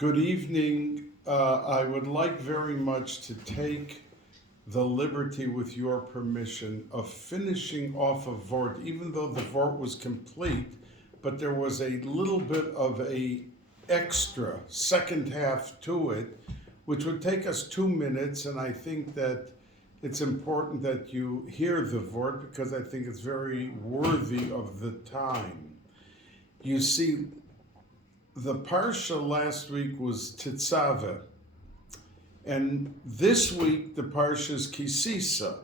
Good evening. I would like very much to take the liberty, with your permission, of finishing off a vort, even though the vort was complete, but there was a little bit of a extra second half to it, which would take us 2 minutes, and I think that it's important that you hear the vort because I think it's very worthy of the time. You see, the Parsha last week was Tisa, and this week the Parsha is Tisa.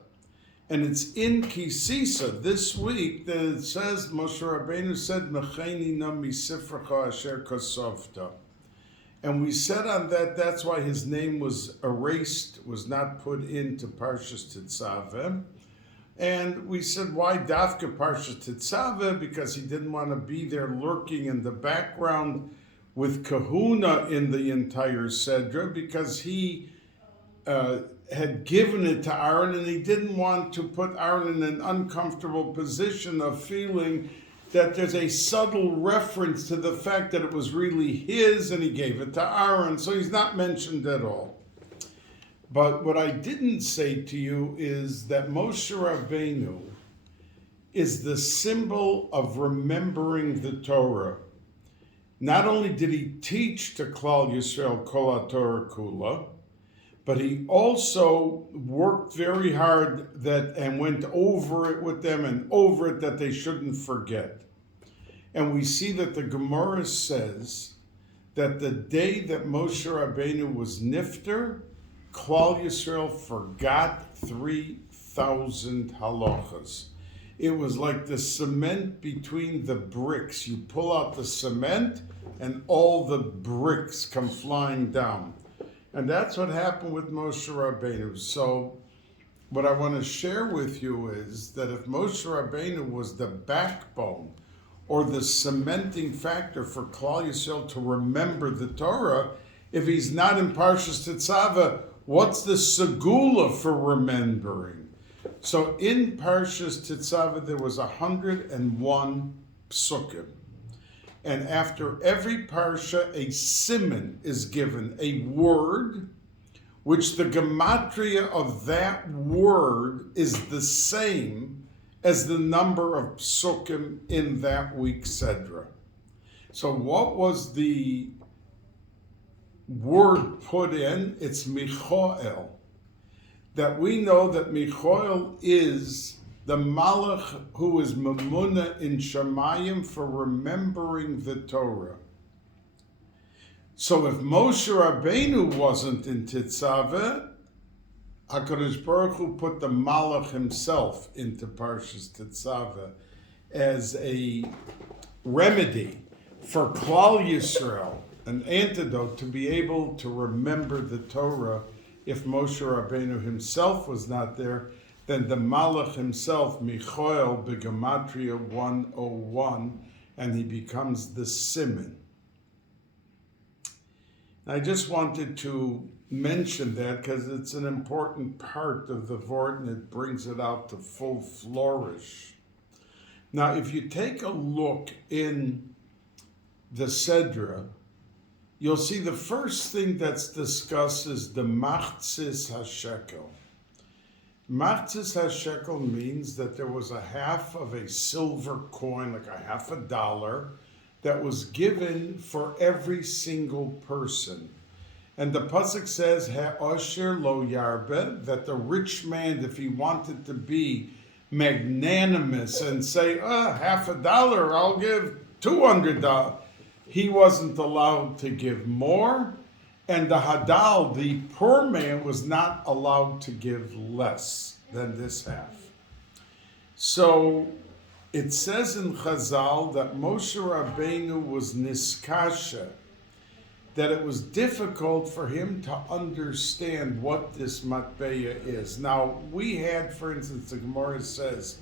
And it's in Tisa this week that it says, Moshe Rabbeinu said, Mecheni na misifracha asher kosovta. And we said on that, that's why his name was erased, was not put into Parsha Tisa. And we said, why Dafka Parsha Tisa? Because he didn't want to be there lurking in the background with kahuna in the entire Sedra, because he had given it to Aaron, and he didn't want to put Aaron in an uncomfortable position of feeling that there's a subtle reference to the fact that it was really his and he gave it to Aaron, so he's not mentioned at all. But what I didn't say to you is that Moshe Rabbeinu is the symbol of remembering the Torah. Not only did he teach to Klal Yisrael Kol HaTorah Kula, but he also worked very hard and went over it with them and over it that they shouldn't forget. And we see that the Gemara says that the day that Moshe Rabbeinu was nifter, Klal Yisrael forgot 3,000 halachas. It was like the cement between the bricks. You pull out the cement and all the bricks come flying down. And that's what happened with Moshe Rabbeinu. So what I want to share with you is that if Moshe Rabbeinu was the backbone or the cementing factor for Klal Yisrael to remember the Torah, if he's not in Parshas Tetzaveh, what's the segula for remembering? So in Parshas Tetzaveh, there was 101 psukim. And after every parsha, a siman is given, a word, which the gematria of that word is the same as the number of psukim in that week's Sedra. So what was the word put in? It's Michoel. That we know that Michoel is the Malach who is Mamuna in Shamayim for remembering the Torah. So if Moshe Rabbeinu wasn't in Tetzaveh, HaKadosh Baruch Hu put the Malach himself into Parshas Tetzaveh as a remedy for Klal Yisrael, an antidote to be able to remember the Torah. If Moshe Rabbeinu himself was not there, then the Malach himself, Michoel, Begematria 101, and he becomes the Siman. I just wanted to mention that because it's an important part of the Vort and it brings it out to full flourish. Now, if you take a look in the Sedra, you'll see the first thing that's discussed is the Machzis HaShekel. Machzis HaShekel means that there was a half of a silver coin, like a half a dollar, that was given for every single person. And the pasuk says, Ha'osher lo yarbe, that the rich man, if he wanted to be magnanimous and say, half a dollar, I'll give $200, he wasn't allowed to give more. And the Hadal, the poor man, was not allowed to give less than this half. So it says in Chazal that Moshe Rabbeinu was niskasha, that it was difficult for him to understand what this matbeya is. Now, we had, for instance, the Gemara says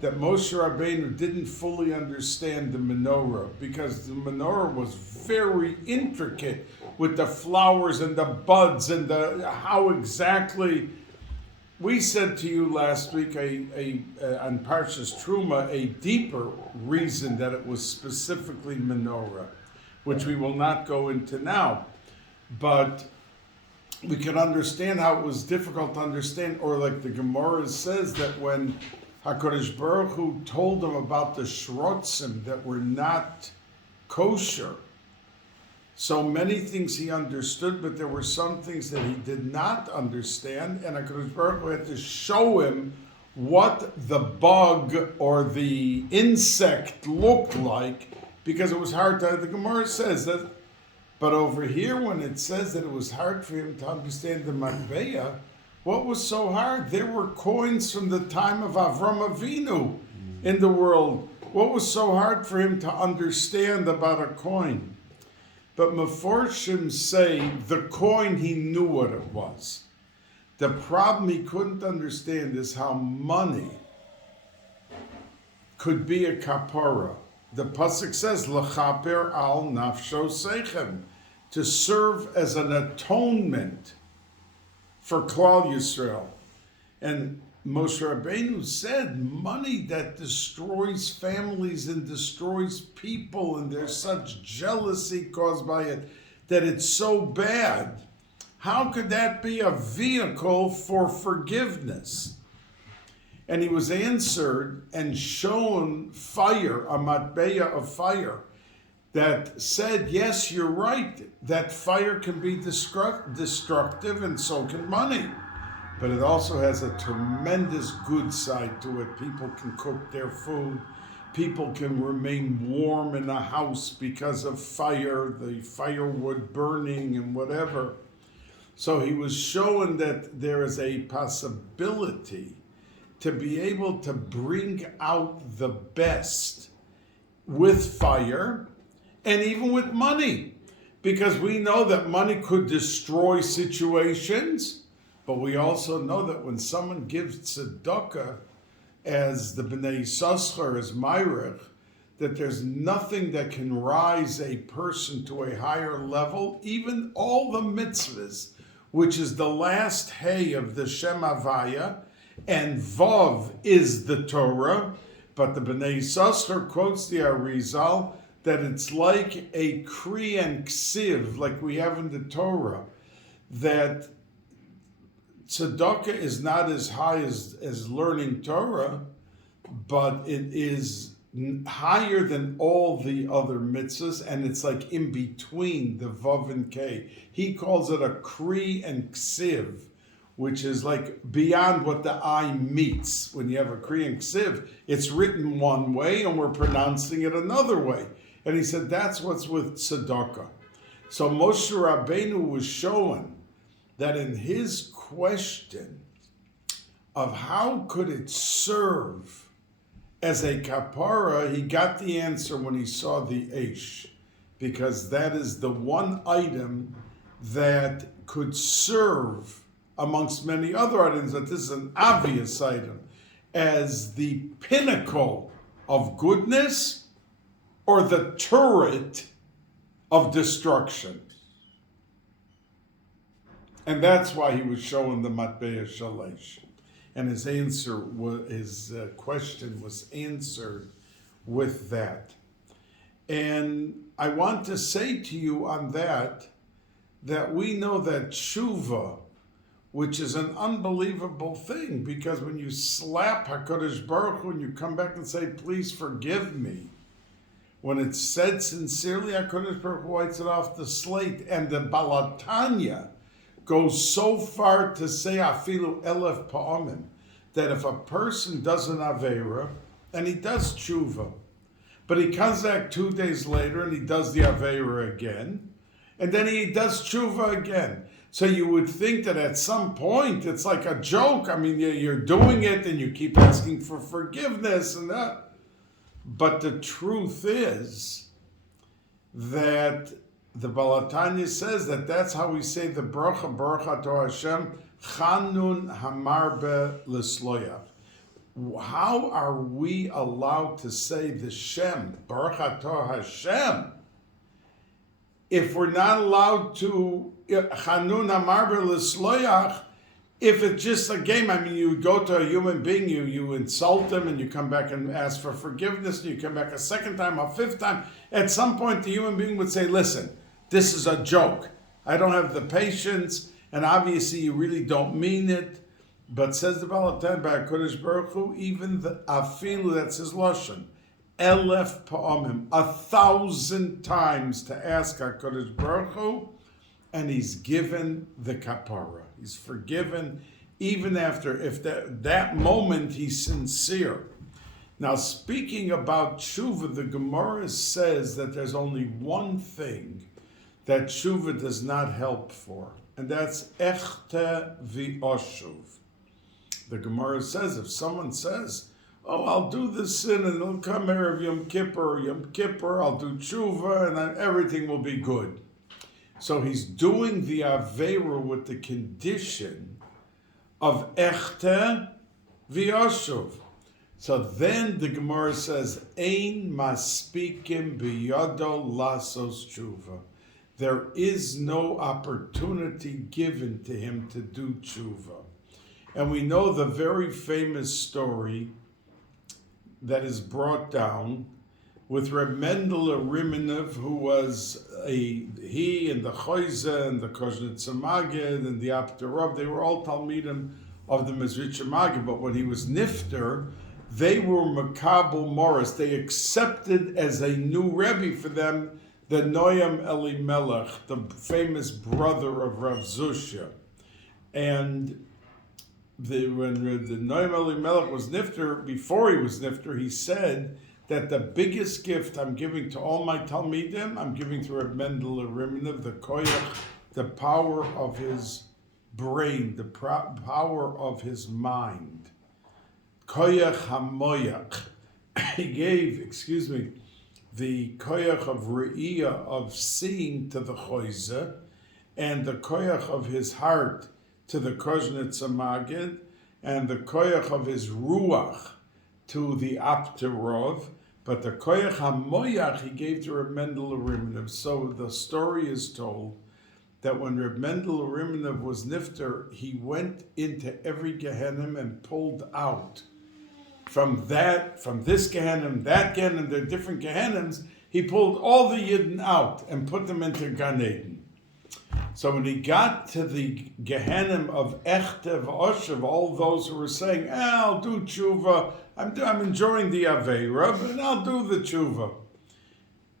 that Moshe Rabbeinu didn't fully understand the menorah because the menorah was very intricate with the flowers and the buds and how exactly. We said to you last week on Parshas Truma a deeper reason that it was specifically menorah, which we will not go into now. but we can understand how it was difficult to understand, or like the Gemara says that when HaKadosh Baruch Hu told him about the shrotzim that were not kosher, so many things he understood, but there were some things that he did not understand, and HaKadosh Baruch Hu had to show him what the bug or the insect looked like, because it was hard to, the Gemara says that. But over here, when it says that it was hard for him to understand the matbeya, what was so hard? There were coins from the time of Avram Avinu in the world. What was so hard for him to understand about a coin? But Meforshim say the coin, he knew what it was. The problem he couldn't understand is how money could be a kapara. The pasuk says, "L'chaper al nafsho seichem," to serve as an atonement for Klal Yisrael. And Moshe Rabbeinu said, money that destroys families and destroys people, and there's such jealousy caused by it, that it's so bad. How could that be a vehicle for forgiveness? And he was answered and shown fire, a matbeya of fire, that said, yes, you're right, that fire can be destructive, and so can money. But it also has a tremendous good side to it. People can cook their food. People can remain warm in a house because of fire, the firewood burning and whatever. So he was showing that there is a possibility to be able to bring out the best with fire and even with money. Because we know that money could destroy situations, but we also know that when someone gives tzedakah as the b'nei Yissaschar, as myriad, that there's nothing that can rise a person to a higher level, even all the mitzvahs, which is the last hay of the Shem Havaya, and Vav is the Torah, but the B'nai Yissaschar quotes the Arizal that it's like a Kri and Ksiv, like we have in the Torah, that tzedakah is not as high as learning Torah, but it is higher than all the other mitzvahs, and it's like in between the Vav and K. He calls it a Kri and Ksiv, which is like beyond what the eye meets. When you have a Kri and Ksiv, it's written one way and we're pronouncing it another way. And he said that's what's with tzedakah. So Moshe Rabbeinu was showing that in his question of how could it serve as a kapara, he got the answer when he saw the Eish, because that is the one item that could serve amongst many other items, that this is an obvious item, as the pinnacle of goodness or the turret of destruction. And that's why he was showing the Matbeya Shalesh. And his answer was, his question was answered with that. And I want to say to you on that we know that tshuva, which is an unbelievable thing, because when you slap HaKadosh Baruch Hu and you come back and say, please forgive me, when it's said sincerely, HaKadosh Baruch Hu wipes it off the slate. And the Balatanya goes so far to say afilu elef pa'amim, that if a person does an aveira and he does tshuva, but he comes back 2 days later and he does the aveira again, and then he does tshuva again. So you would think that at some point it's like a joke. I mean, you're doing it and you keep asking for forgiveness and that. But the truth is that the Balatanya says that that's how we say the bracha, Baruch Atah Hashem, Chanun Hamarbe L'Sloyach. How are we allowed to say the Shem, Baruch Atah Hashem, if we're not allowed to Chanun Hamarbe L'Sloyach, if it's just a game? I mean, you go to a human being, you insult them, and you come back and ask for forgiveness, and you come back a second time, a fifth time. At some point, the human being would say, listen, this is a joke. I don't have the patience, and obviously you really don't mean it. But says the Baal HaTanya by HaKadosh Baruch Hu, even the afilu, that's his lashon, 1,000 pa'amim, 1,000 times to ask HaKadosh Baruch Hu, and he's given the kapara. He's forgiven, even after, if that moment he's sincere. Now, speaking about tshuva, the Gemara says that there's only one thing that tshuva does not help for, and that's echte v'oshuv. The Gemara says, if someone says, oh, I'll do this sin and it'll come here of Yom Kippur, I'll do tshuva and then everything will be good. So he's doing the Aveira with the condition of echte v'oshuv. So then the Gemara says, Ein maspikim biyado lasos tshuva. There is no opportunity given to him to do tshuva. And we know the very famous story that is brought down with Reb Mendel Rimenov, who was he and the Choyze and the Koznitzer Magid and the Apterov, they were all Talmidim of the Mezritcher Magid, but when he was Nifter, they were Makabel Morris. They accepted as a new Rebbe for them the Noam Elimelech, the famous brother of Rav Zushya. And when the Noam Elimelech was Nifter, before he was Nifter, he said that the biggest gift I'm giving to all my Talmidim, I'm giving to Reb Mendel Rimenov, the koyach, the power of his brain, the power of his mind. Koyach hamoyach. He gave, the koyach of re'iyah, of seeing to the choyze, and the koyach of his heart to the Koznitzer Magid, and the koyach of his ruach to the Apterov, but the koyach hamoyach he gave to Reb Mendel Rimenov. So the story is told that when Reb Mendel Rimenov was nifter, he went into every Gehenim and pulled out from this Gehenim, that Gehenim, there are different Gehenims, he pulled all the Yidden out and put them into Gan Eden. So when he got to the Gehenim of Echte v'Oshev, all those who were saying, I'll do tshuva, I'm enjoying the Aveira, but I'll do the tshuva.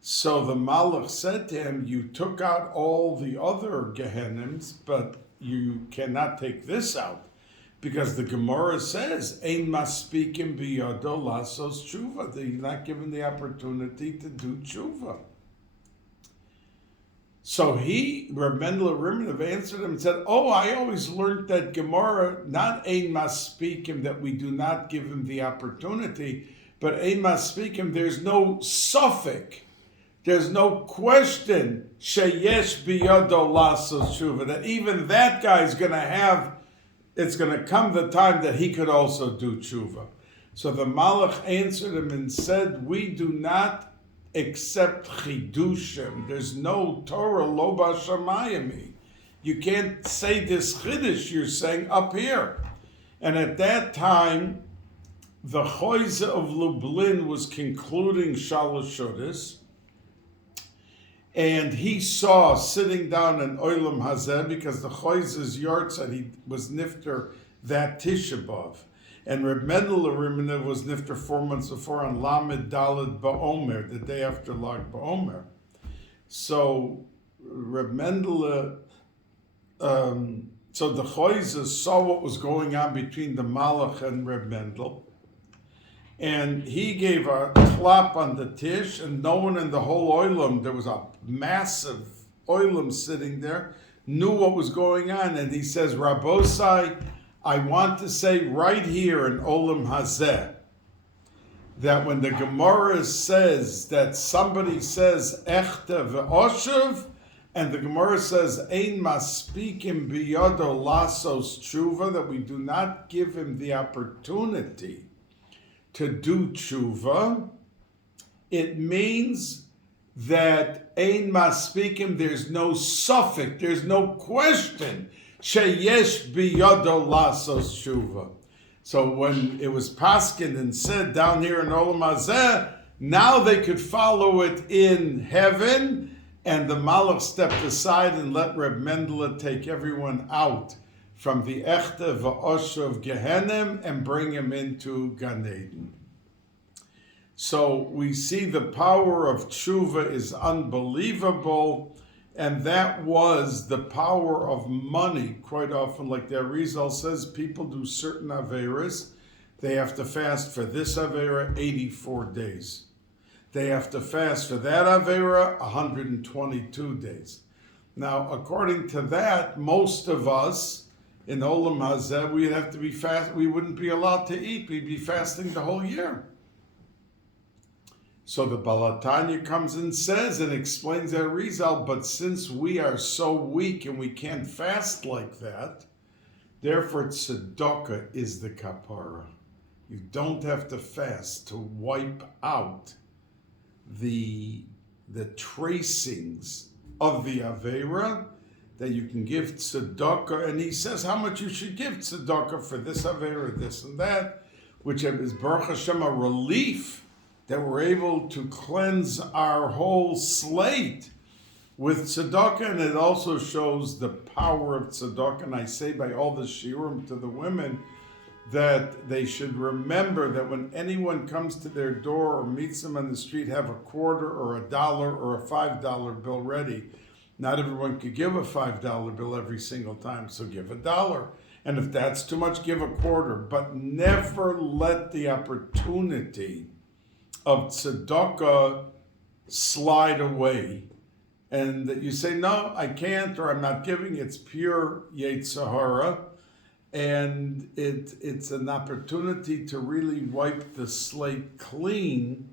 So the Malach said to him, you took out all the other Gehenims, but you cannot take this out. Because the Gemara says, Ein maspikim biyado lasos tshuva, that you're not given the opportunity to do tshuva. So Reb Mendel Rimenov answered him and said, I always learned that Gemara, not Ein maspikim, that we do not give him the opportunity, but Ein maspikim, there's no suffix, there's no question, sheyesh biyado lasos tshuva, that even that guy's going to have, it's going to come the time that he could also do tshuva. So the Malach answered him and said, we do not accept chidushim. There's no Torah lo b'shamayim. You can't say this chiddush you're saying up here. And at that time, the Choyze of Lublin was concluding Shalosh Shudas, and he saw sitting down in Olam Hazeh, because the Choyze's yard said he was nifter that Tisha B'Av. And Reb Mendel Rimenov was nifter 4 months before on Lamed Daled Ba'omer, the day after Lag Ba'omer. So Reb Mendel, so the Choyze saw what was going on between the Malach and Reb Mendel. And he gave a clap on the tish, and no one in the whole oilam, there was a massive oilam sitting there, knew what was going on. And he says, Rabbosai, I want to say right here in Olam Hazeh, that when the Gemara says that somebody says Echte v'Oshev, and the Gemara says Ein maspikim biyado lasos tshuva, that we do not give him the opportunity to do tshuva, it means that ein maspikim, there's no suffix, there's no question, sheyesh biyado lasos tshuva. So when it was paskin and said down here in Olam Hazeh, now they could follow it in heaven, And the Malach stepped aside and let Reb Mendele take everyone out from the Echte V'Osha of Gehenim and bring him into Gan Eden. So we see the power of tshuva is unbelievable, and that was the power of money. Quite often, like the Arizal says, people do certain averas. They have to fast for this avera 84 days. They have to fast for that avera 122 days. Now, according to that, most of us in Olam Hazeh, we'd have to be fast. We wouldn't be allowed to eat. We'd be fasting the whole year. So the Balatanya comes and says and explains that result, but since we are so weak and we can't fast like that, therefore tzedakah is the kapara. You don't have to fast to wipe out the tracings of the Avera, that you can give tzedakah. And he says how much you should give tzedakah for this Avera, this and that, which is Baruch Hashem a relief that we're able to cleanse our whole slate with tzedakah. And it also shows the power of tzedakah. And I say by all the shiurim to the women, that they should remember that when anyone comes to their door or meets them on the street, have a quarter or $1 or a $5 bill ready. Not everyone could give a $5 bill every single time, so give $1. And if that's too much, give a quarter. But never let the opportunity of tzedakah slide away. And that you say, no, I can't, or I'm not giving. It's pure Yetzer Hara. And it's an opportunity to really wipe the slate clean.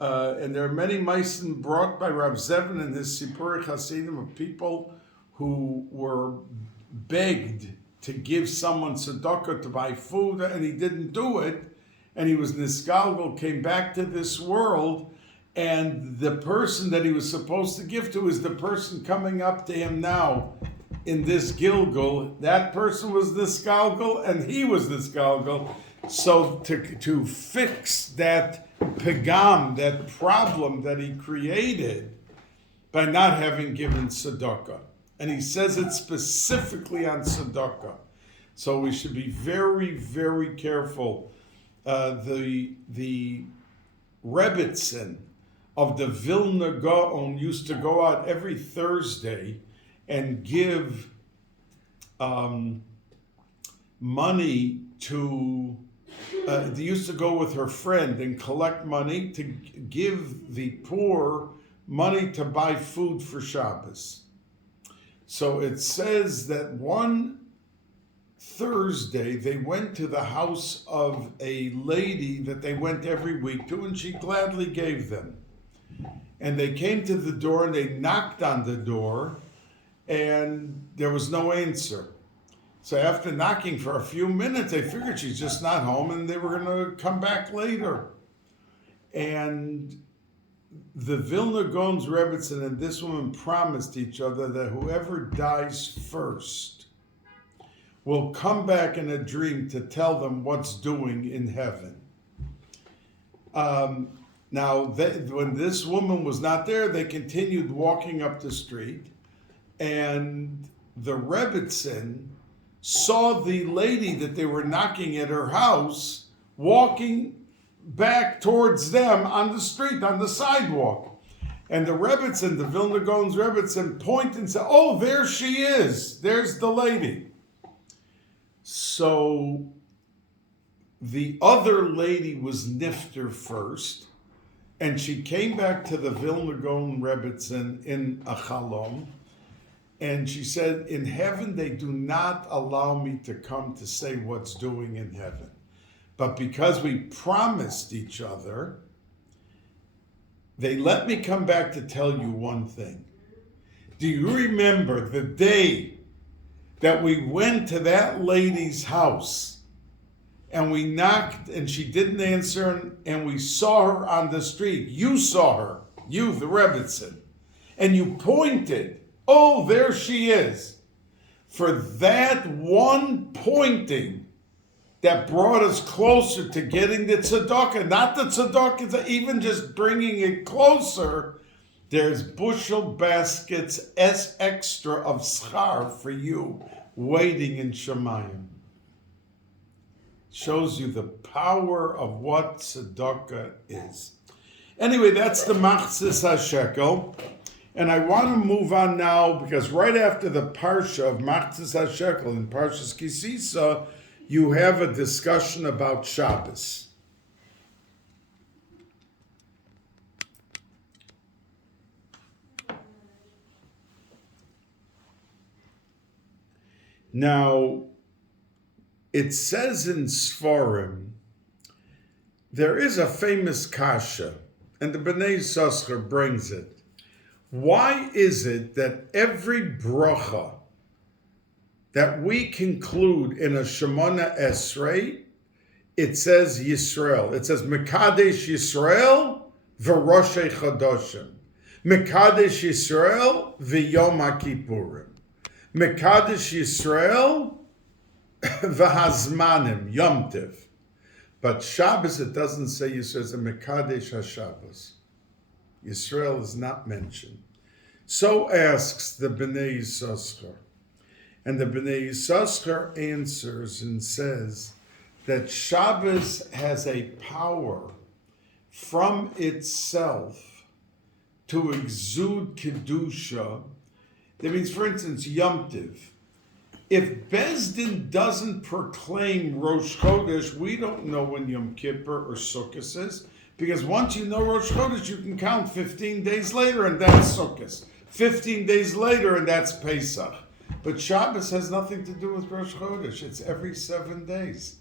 And there are many maisen brought by Rav Zevin in his Sipurei Hasidim of people who were begged to give someone tzedakah to buy food, and he didn't do it. And he was nisgalgal, came back to this world, and the person that he was supposed to give to is the person coming up to him now. In this Gilgul, that person was nisgalgal and he was nisgalgal. So to fix that pagam, that problem that he created by not having given tzedakah. And he says it specifically on tzedakah. So we should be very, very careful. The Rebbitzin of the Vilna Gaon used to go out every Thursday and give money to, they used to go with her friend and collect money to give the poor money to buy food for Shabbos. So it says that one Thursday they went to the house of a lady that they went every week to, and she gladly gave them. And they came to the door and they knocked on the door, and there was no answer. So after knocking for a few minutes, they figured she's just not home and they were going to come back later. And the Vilna Gaon's Rebbitzin and this woman promised each other that whoever dies first will come back in a dream to tell them what's doing in heaven. Now, when this woman was not there, they continued walking up the street. And the Rebbitzin saw the lady that they were knocking at her house walking back towards them on the street, on the sidewalk. And the Rebbitzin, the Vilna Gaon's Rebbitzin, pointed and said, oh, there she is. There's the lady. So the other lady was nifter first, and she came back to the Vilna Gaon Rebbitzin in a chalom. And she said, in heaven, they do not allow me to come to say what's doing in heaven. But because we promised each other, they let me come back to tell you one thing. Do you remember the day that we went to that lady's house and we knocked and she didn't answer and we saw her on the street? You saw her, you, the Rebbitzin, and you pointed. Oh, there she is. For that one pointing that brought us closer to getting the tzedakah, not the tzedakah, even just bringing it closer, There's bushel baskets as extra of schar for you waiting in Shemayim. Shows you the power of what tzedakah is. Anyway, that's the Machzis HaShekel. And I want to move on now, because right after the Parsha of Machzis HaShekel in Parshas Kisisa, you have a discussion about Shabbos. Now, it says in Sfarim, there is a famous kasha, and the Bnei Yissaschar brings it. Why is it that every bracha that we conclude in a Shemona Esrei, it says Yisrael. It says Mekadesh Yisrael v'Roshei Chadoshim. Mekadesh Yisrael v'Yom HaKippurim. Mekadesh Yisrael v'Hazmanim, Yom Tiv. But Shabbos, it doesn't say Yisrael, it's a Mekadesh HaShabbos. Yisrael is not mentioned. So asks the Bnei Yissaschar. And the Bnei Yissaschar answers and says that Shabbos has a power from itself to exude Kedusha. That means, for instance, Yom Tiv. If Bezdin doesn't proclaim Rosh Chodesh, we don't know when Yom Kippur or Sukkot is, because once you know Rosh Chodesh, you can count 15 days later, and that's Sukkot. 15 days later, and that's Pesach. But Shabbos has nothing to do with Rosh Chodesh. It's every 7 days.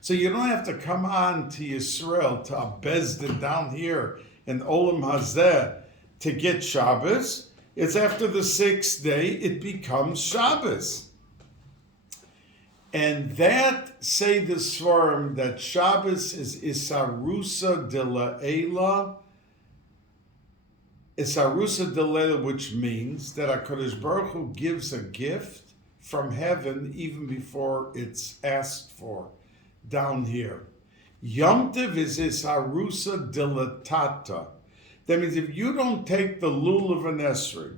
So you don't have to come on to Yisrael, to a Bezdin down here in Olam Hazeh to get Shabbos. It's after the 6th day, it becomes Shabbos. And that, say the Svarim, that Shabbos is Isarusa de La'ela, Isarusa de La'ela, which means that HaKadosh Baruch Hu gives a gift from heaven even before it's asked for, down here. Yom Tov is Isarusa de Latata. That means if you don't take the lulav and esrog,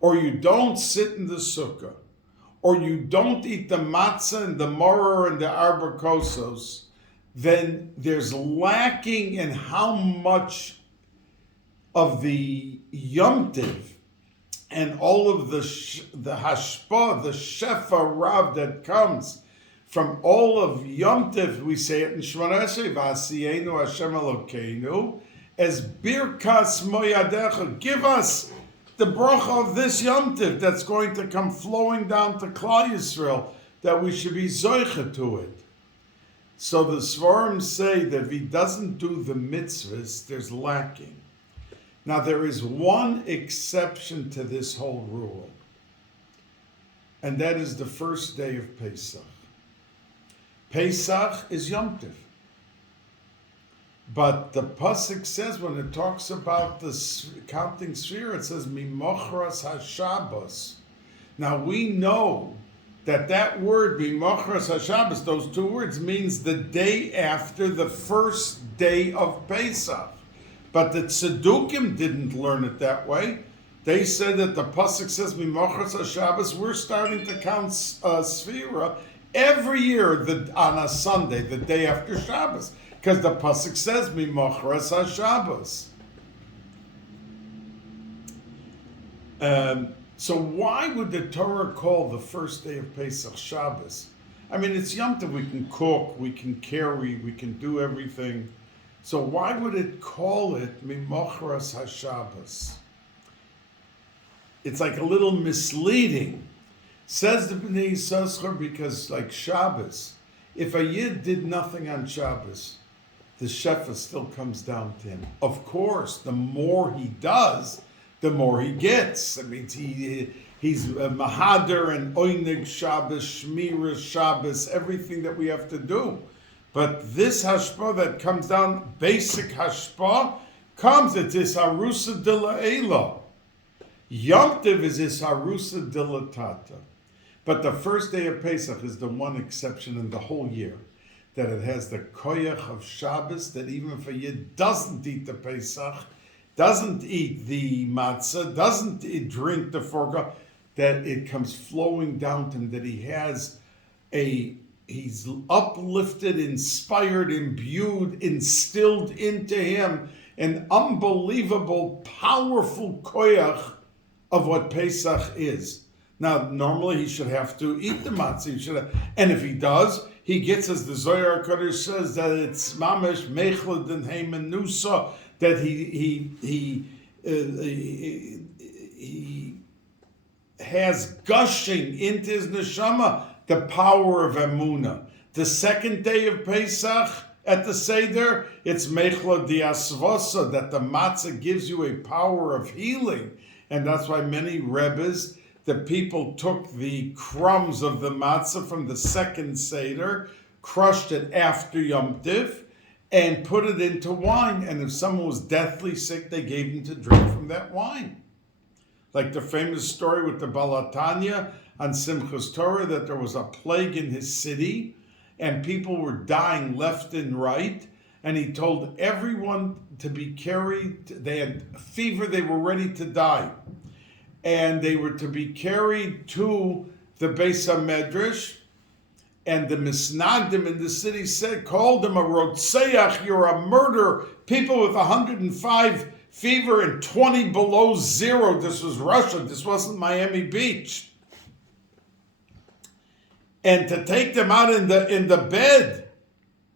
or you don't sit in the sukkah, or you don't eat the matzah and the maror and the arba kosos, then there's lacking in how much of the Yom Tiv and all of the hashpah, the shefa rav that comes from all of Yom Tiv. We say it in Shemona Esrei, V'asiyenu Hashem Elokeinu, as birkas moyadecha, give us the bracha of this Yom Tiv that's going to come flowing down to Klal Yisrael, that we should be zoicha to it. So the Svarim say that if he doesn't do the mitzvahs, there's lacking. Now there is one exception to this whole rule, and that is the first day of Pesach. Pesach is Yom Tiv. But the pasuk says, when it talks about the counting sphere, it says Mimochras HaShabbos. Now we know that word Mimochras HaShabbos, those two words, means the day after the first day of Pesach. But the Tzedukim didn't learn it that way. They said that the pasuk says Mimochras HaShabbos. We're starting to count Sphira every year on a Sunday, the day after Shabbos. Because the pasuk says Mimochras HaShabbos. So why would the Torah call the first day of Pesach Shabbos? I mean, it's Yom Tov. We can cook, we can carry, we can do everything. So why would it call it Mimochras HaShabbos? It's like a little misleading. Says the Bnei Yissaschar, because like Shabbos, if a Yid did nothing on Shabbos, the shefa still comes down to him. Of course, the more he does, the more he gets. That means he's Mahader and Oinig Shabbos, Shmira Shabbos, everything that we have to do. But this hashpah that comes down, basic hashpah, comes, it's Isarusa de La'ela. Yom Tov is Isarusa de Latata. But the first day of Pesach is the one exception in the whole year, that it has the koyach of Shabbos, that even if a Yid doesn't eat the Pesach, doesn't eat the matzah, doesn't drink the foregone, that it comes flowing down to him, that he's uplifted, inspired, imbued, instilled into him an unbelievable, powerful koyach of what Pesach is. Now, normally he should have to eat the matzah, and if he does, he gets, as the Zohar HaKadosh says, that it's mamash mechled and heimenusa, that he has gushing into his neshama the power of emunah. The second day of Pesach at the Seder, it's mechla diasvosa, that the matzah gives you a power of healing, and that's why many rebbes, the people took the crumbs of the matzah from the second Seder, crushed it after Yom Tiv, and put it into wine. And if someone was deathly sick, they gave him to drink from that wine. Like the famous story with the Balatanya on Simchas Torah, that there was a plague in his city, and people were dying left and right, and he told everyone to be carried, they had fever, they were ready to die, and they were to be carried to the Beis HaMedrash, and the Misnagdim in the city called him a Rotseach, you're a murderer. People with 105 fever and 20 below zero. This was Russia. This wasn't Miami Beach. And to take them out in the bed,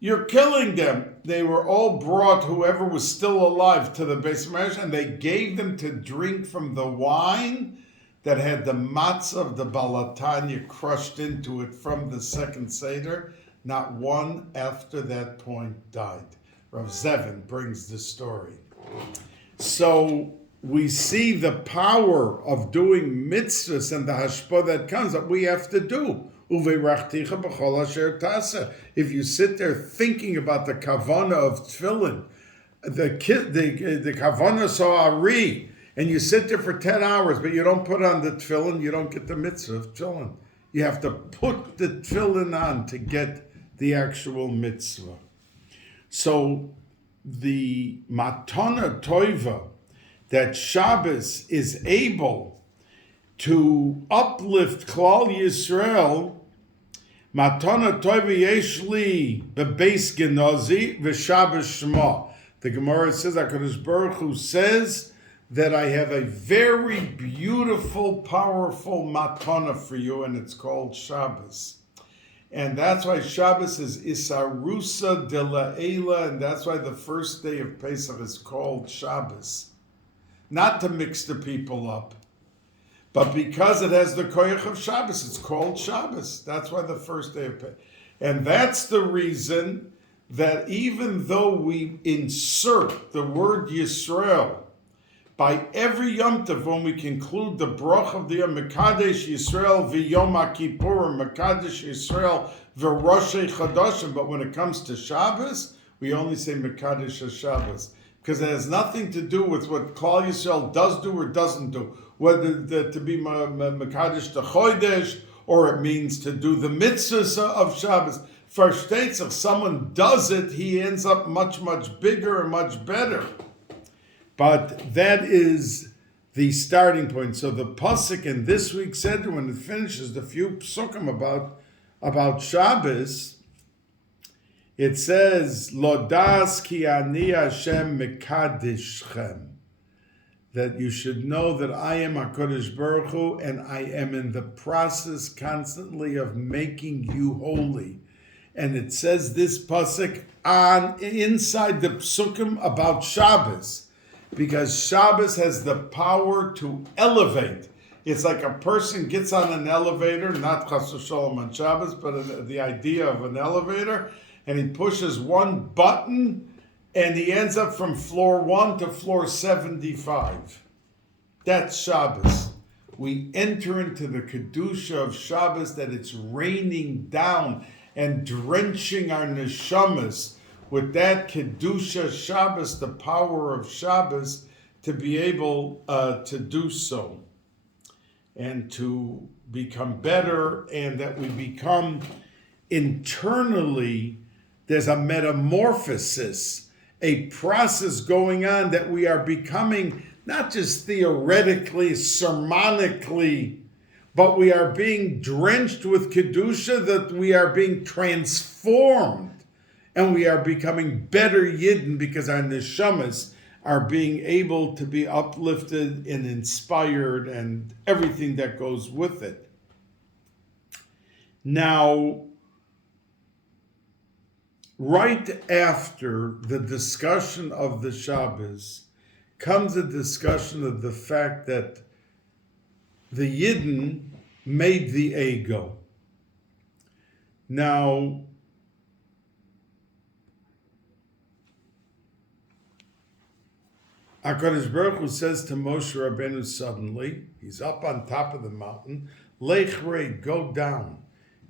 you're killing them. They were all brought, whoever was still alive, to the Beis HaMedrash, and they gave them to drink from the wine that had the matzah of the Balatanya crushed into it from the second Seder. Not one after that point died. Rav Zevin brings the story. So we see the power of doing mitzvahs and the hashpah that comes, that we have to do. If you sit there thinking about the kavanah of tefillin, the kavanah so'ari, and you sit there for 10 hours, but you don't put on the tefillin, you don't get the mitzvah of tefillin. You have to put the tefillin on to get the actual mitzvah. So the matana toiva, that Shabbos is able to uplift Klal Yisrael, matana toiva yesh li bebeis genozi v'Shabbos shema. The Gemara says, HaKadosh Baruch Hu says that I have a very beautiful, powerful matana for you, and it's called Shabbos. And that's why Shabbos is Isarusa de La'ela, and that's why the first day of Pesach is called Shabbos. Not to mix the people up, but because it has the koyach of Shabbos, it's called Shabbos. That's why the first day of Pesach. And that's the reason that even though we insert the word Yisrael by every Yom Tov, when we conclude the brach of the Yom, Mekadesh Yisrael v'Yom HaKippurim, Mekadesh Yisrael v'Roshei Chadashim, but when it comes to Shabbos, we only say Mekadesh HaShabbos, because it has nothing to do with what Klal Yisrael does do or doesn't do, whether to be Mekadesh the Chodesh, or it means to do the mitzvahs of Shabbos. For states, if someone does it, he ends up much, much bigger and much better. But that is the starting point. So the pasuk in this week's Seder, when it finishes the few psukim about Shabbos, it says, Lodas ki ani Hashem mekadeschem, that you should know that I am HaKadosh Baruch Hu, and I am in the process constantly of making you holy. And it says this pasuk inside the psukim about Shabbos, because Shabbos has the power to elevate. It's like a person gets on an elevator, not Chas v'Shalom on Shabbos, but the idea of an elevator, and he pushes one button, and he ends up from floor 1 to floor 75. That's Shabbos. We enter into the Kedusha of Shabbos, that it's raining down and drenching our neshamas with that Kedusha Shabbos, the power of Shabbos, to be able to do so and to become better, and that we become internally, there's a metamorphosis, a process going on that we are becoming, not just theoretically, sermonically, but we are being drenched with Kedusha, that we are being transformed, and we are becoming better Yidden because our neshamas are being able to be uplifted and inspired and everything that goes with it. Now, right after the discussion of the Shabbos comes a discussion of the fact that the Yidden made the Egel. Now, HaKadosh Baruch Hu says to Moshe Rabbeinu suddenly, he's up on top of the mountain, Lech Rei, go down.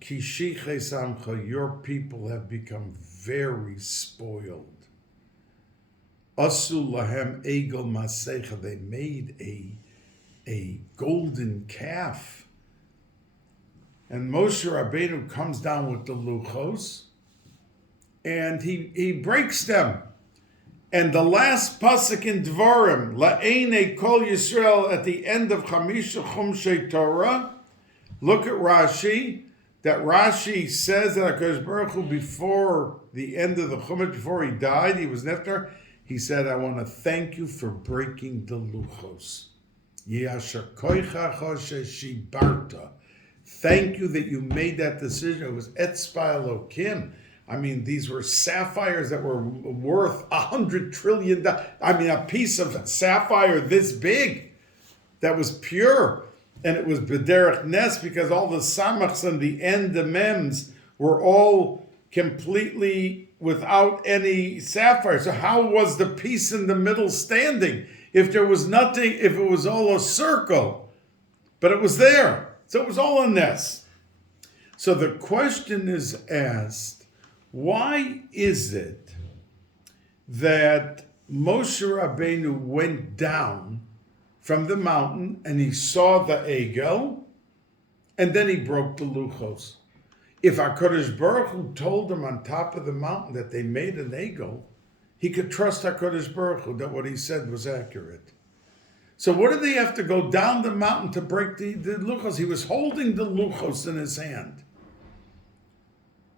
Ki shichei samcha, your people have become very spoiled. Asu lahem egel masecha, they made a golden calf. And Moshe Rabbeinu comes down with the luchos, and he breaks them. And the last pasuk in Dvarim, La'ene Kol Yisrael, at the end of Chamisha Chumshei Torah, look at Rashi, that Rashi says that HaKadosh Baruch Hu, before the end of the Chumash, before he died, he was neftar, he said, I want to thank you for breaking the luchos. Thank you that you made that decision. It was Etzba Elokim. I mean, these were sapphires that were worth $100 trillion. I mean, a piece of sapphire this big that was pure. And it was B'derech Nes, because all the samachs and the end, the mems, were all completely without any sapphire. So how was the piece in the middle standing? If there was nothing, if it was all a circle, but it was there. So it was all a Nes. So the question is asked, why is it that Moshe Rabbeinu went down from the mountain and he saw the Egel and then he broke the luchos? If HaKadosh Baruch Hu told him on top of the mountain that they made an Egel, he could trust HaKadosh Baruch Hu that what he said was accurate. So what did they have to go down the mountain to break the luchos? He was holding the luchos in his hand.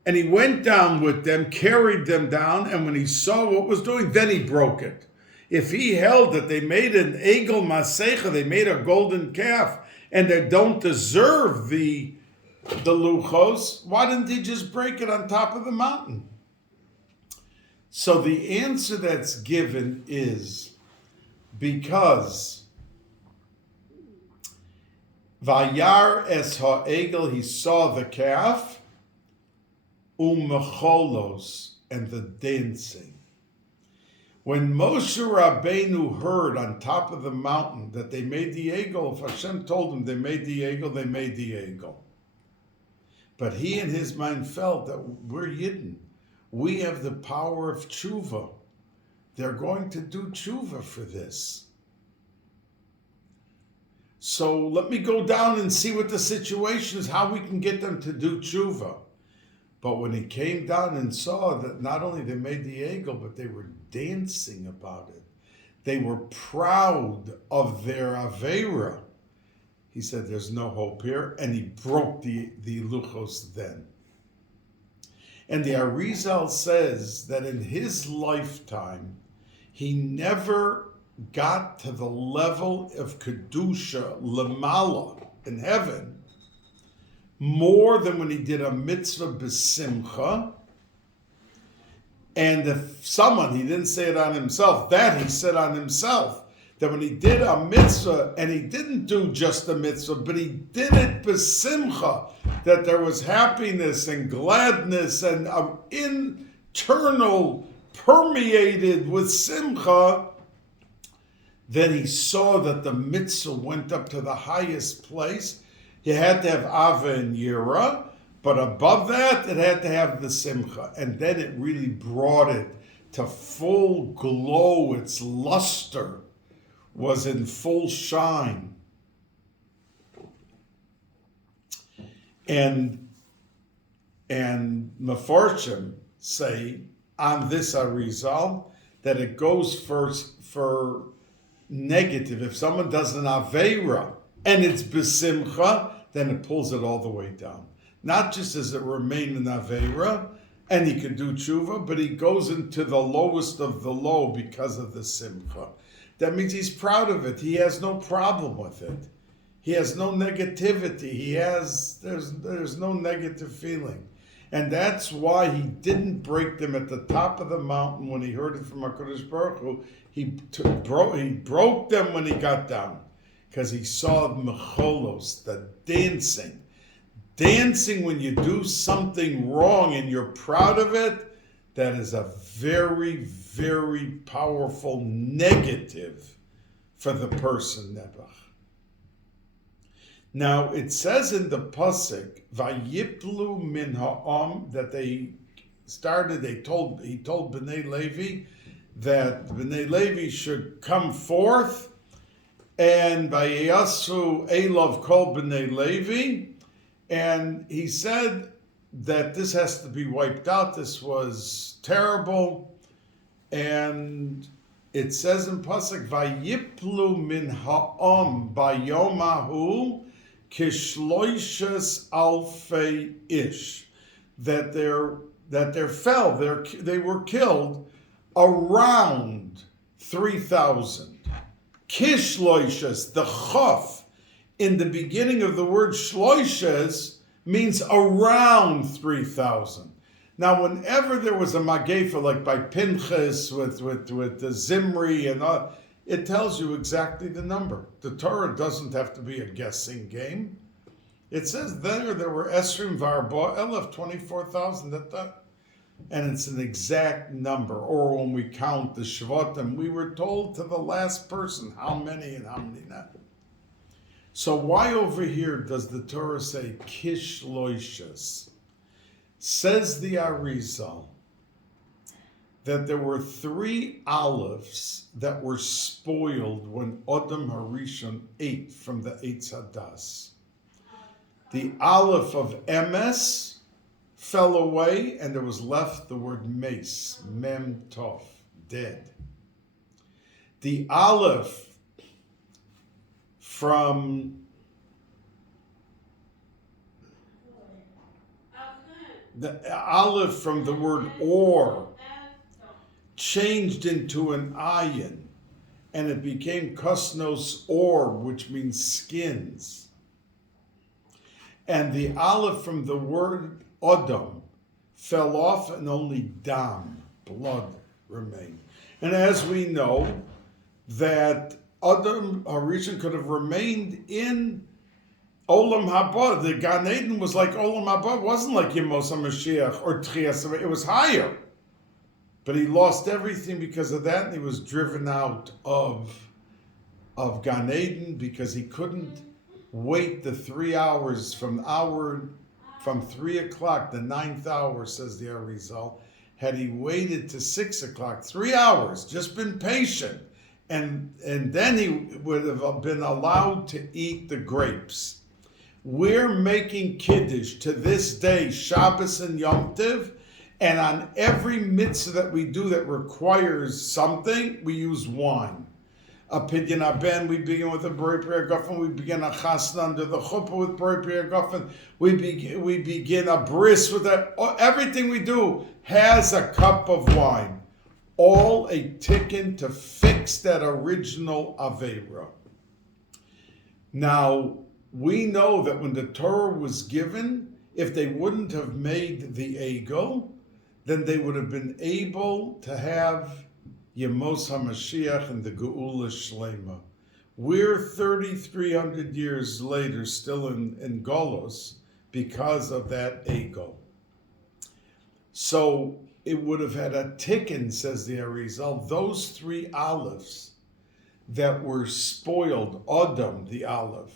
And he went down with them, carried them down, and when he saw what was doing, then he broke it. If he held that they made an egel masecha, they made a golden calf, and they don't deserve the luchos, why didn't he just break it on top of the mountain? So the answer that's given is because Vayar es ha'egel, he saw the calf, umecholos, and the dancing. When Moshe Rabbeinu heard on top of the mountain that they made the egel, if Hashem told him they made the egel, they made the egel. But he in his mind felt that we're Yidden. We have the power of tshuva. They're going to do tshuva for this. So let me go down and see what the situation is, how we can get them to do tshuva. But when he came down and saw that not only they made the egel, but they were dancing about it, they were proud of their Aveira, he said, there's no hope here, and he broke the luchos then. And the Arizal says that in his lifetime, he never got to the level of Kedusha, Lamala, in heaven, more than when he did a mitzvah b'simcha. And if someone, he didn't say it on himself, that he said on himself, that when he did a mitzvah, and he didn't do just a mitzvah, but he did it b'simcha, that there was happiness and gladness and internal permeated with simcha, then he saw that the mitzvah went up to the highest place. You had to have Ava and Yira, but above that, it had to have the Simcha. And then it really brought it to full glow. Its luster was in full shine. And Mefarshim say on this Arizal that it goes first for negative. If someone does an Aveira and it's Besimcha, then it pulls it all the way down. Not just does it remain an Aveira, and he could do tshuva, but he goes into the lowest of the low because of the Simcha. That means he's proud of it. He has no problem with it. He has no negativity. There's no negative feeling. And that's why he didn't break them at the top of the mountain when he heard it from HaKadosh Baruch Hu. He broke them when he got down, because he saw the mecholos, the dancing. Dancing when you do something wrong and you're proud of it, that is a very, very powerful negative for the person, Nebuch. Now, it says in the Pasuk, Vayiplu min ha'am, that he told Bnei Levi that Bnei Levi should come forth, and Vayasu Elav kol Bnei Levi, and he said that this has to be wiped out. This was terrible. And it says in Pasuk, Vayiplu min ha'am bayomahu kishloishes alfei ish, that they were killed around 3,000. Kishloishes, the chaf in the beginning of the word shloishes means around 3,000. Now, whenever there was a magefa, like by Pinchas with the Zimri and all, it tells you exactly the number. The Torah doesn't have to be a guessing game. It says there were Esrim Varba Elef, 24,000 at that. And it's an exact number. Or when we count the Shvatim, we were told to the last person how many and how many not. So why over here does the Torah say Kish Loishas? Says the Arizal that there were 3 olives that were spoiled when Adam Harishon ate from the Eitz Hadas. The olive of Emes fell away, and there was left the word Mace, Mem Tov, dead. The olive from the word or changed into an ayin, and it became kosnos or, which means skins. And the olive from the word odom fell off, and only dam, blood, remained. And as we know, that Adam Harishon could have remained in Olam Haba. The Gan Eden was like Olam Haba. It wasn't like Yemos HaMashiach or Tchias. It was higher. But he lost everything because of that, and he was driven out of Gan Eden because he couldn't wait the 3 hours from 3 o'clock, the 9th hour, says the Arizal. Had he waited to 6 o'clock, 3 hours, just been patient, and then he would have been allowed to eat the grapes. We're making Kiddush to this day, Shabbos and Yom Tov, and on every mitzvah that we do that requires something, we use wine. A pidyon aben, we begin with a Borei Pri Hagafen. We begin a chasna under the chuppah with Borei Pri Hagafen. We begin a bris with that. Everything we do has a cup of wine. All a tikkun to fix that original Aveira. Now, we know that when the Torah was given, if they wouldn't have made the egel, then they would have been able to have Yemos HaMashiach and the Geula Shlema. We're 3,300 years later still in Golos because of that egel. So it would have had a tikkun, says the Arizal, those 3 olives that were spoiled, Adam, the olive,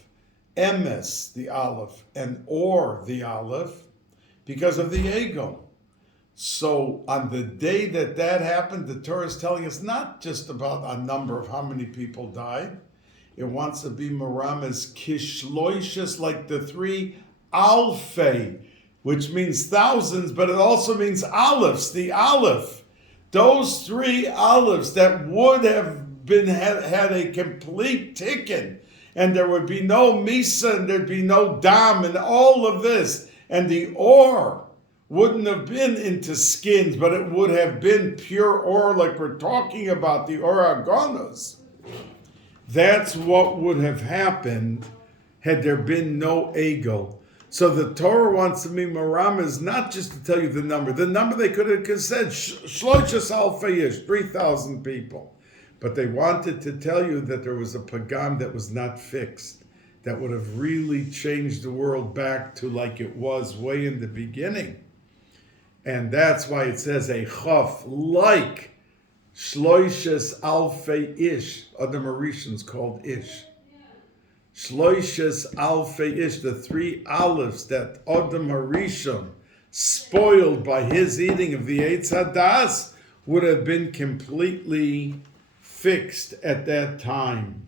Emes, the olive, and Or, the olive, because of the egel. So on the day that happened, the Torah is telling us not just about a number of how many people died. It wants to be merames kishloishes, like the 3 alfei, which means thousands, but it also means olives, the olive Those 3 olives that would have been had a complete ticket, and there would be no misa, and there'd be no dam, and all of this, and the ore wouldn't have been into skins, but it would have been pure ore, like we're talking about, the ore agonos. That's what would have happened had there been no egel. So the Torah wants to be maram is not just to tell you the number. The number they could have said, shloshas alfei, 3,000 people. But they wanted to tell you that there was a pagam that was not fixed, that would have really changed the world back to like it was way in the beginning. And that's why it says a chaf, like shloshas alfei ish, other Mauritians called ish. Shloishes alfei ish, the 3 olives that Adam Harishon spoiled by his eating of the Eitz Hadas would have been completely fixed at that time.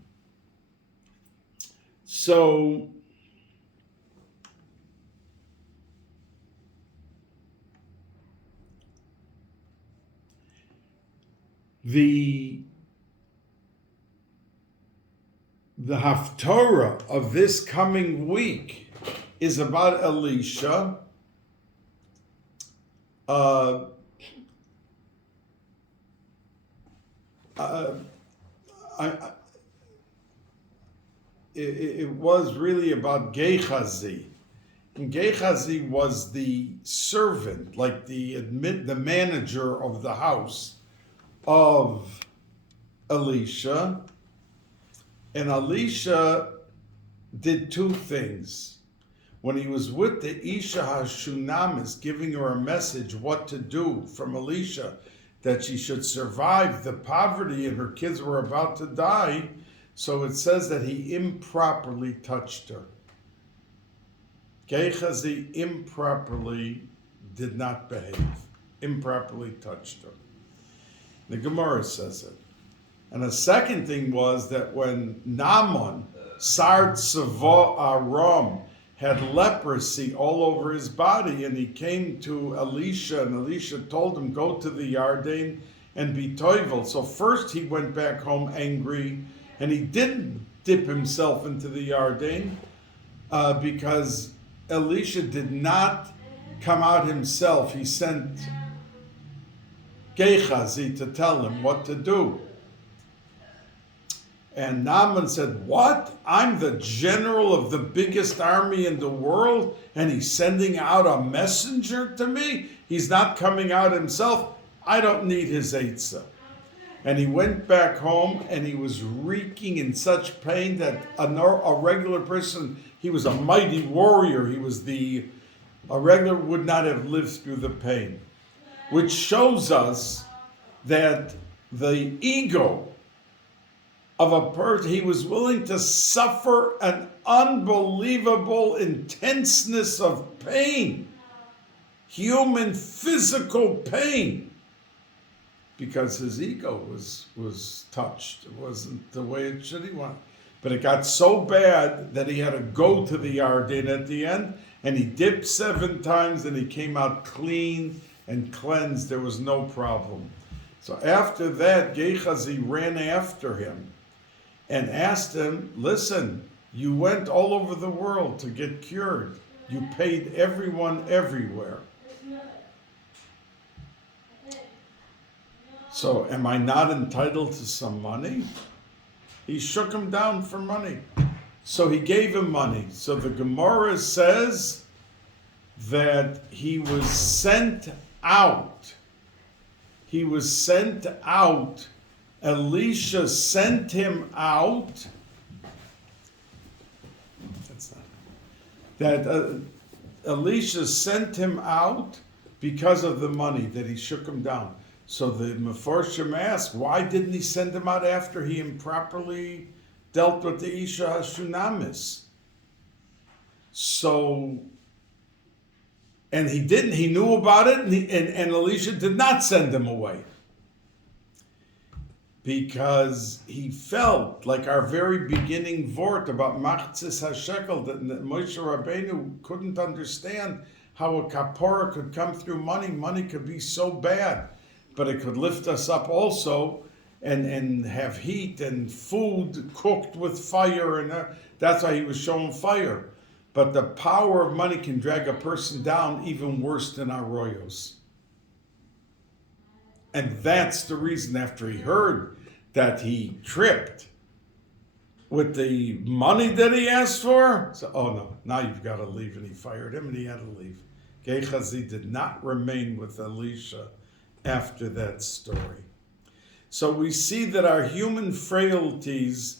So the haftorah of this coming week is about Elisha. It was really about Gehazi. And Gehazi was the servant, like the manager of the house of Elisha. And Elisha did 2 things. When he was with the Isha HaShunamis, giving her a message what to do from Elisha, that she should survive the poverty and her kids were about to die, so it says that he improperly touched her. Gehazi improperly did not behave, improperly touched her. The Gemara says it. And the second thing was that when Naaman, Sar Tzava Aram, had leprosy all over his body, and he came to Elisha, and Elisha told him, go to the Yarden and be toivel. So first he went back home angry, and he didn't dip himself into the Yarden because Elisha did not come out himself. He sent Gehazi to tell him what to do. And Naaman said, what? I'm the general of the biggest army in the world, and he's sending out a messenger to me? He's not coming out himself? I don't need his eitzah. And he went back home, and he was reeking in such pain that a regular person, he was a mighty warrior, a regular would not have lived through the pain. Which shows us that the ego of a person, he was willing to suffer an unbelievable intenseness of pain, human physical pain, because his ego was touched. It wasn't the way it should have went. But it got so bad that he had to go to the Yarden at the end, and he dipped 7 times, and he came out clean and cleansed. There was no problem. So after that, Gehazi ran after him and asked him, listen, you went all over the world to get cured. You paid everyone everywhere. So am I not entitled to some money? He shook him down for money. So he gave him money. So the Gemara says that he was sent out. He was sent out. Elisha sent him out. Elisha sent him out because of the money, that he shook him down. So the Meforshim asked, why didn't he send him out after he improperly dealt with the Isha HaShunamis? So, and he didn't, he knew about it, and Elisha did not send him away. Because he felt like our very beginning vort about Machzis HaShekel, that Moshe Rabbeinu couldn't understand how a kapora could come through money. Money could be so bad but it could lift us up also and have heat and food cooked with fire. And that's why he was showing fire. But the power of money can drag a person down even worse than our royals. And that's the reason, after he heard that he tripped with the money that he asked for, so, oh no, now you've got to leave. And he fired him and he had to leave. Gehazi did not remain with Elisha after that story. So we see that our human frailties,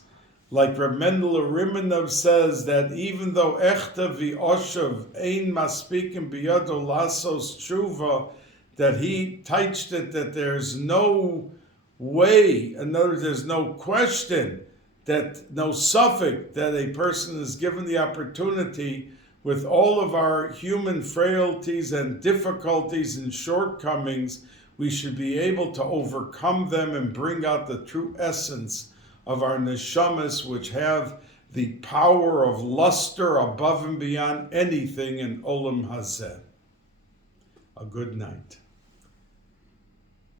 like Reb Mendel Rimanov says, that even though Echta v'oshav ein maspikim biyado lasos tshuva, that he touched it, that there's no way, in other words, there's no question, that no suffix, that a person is given the opportunity with all of our human frailties and difficulties and shortcomings, we should be able to overcome them and bring out the true essence of our neshamas, which have the power of luster above and beyond anything in Olam Hazeh. A good night.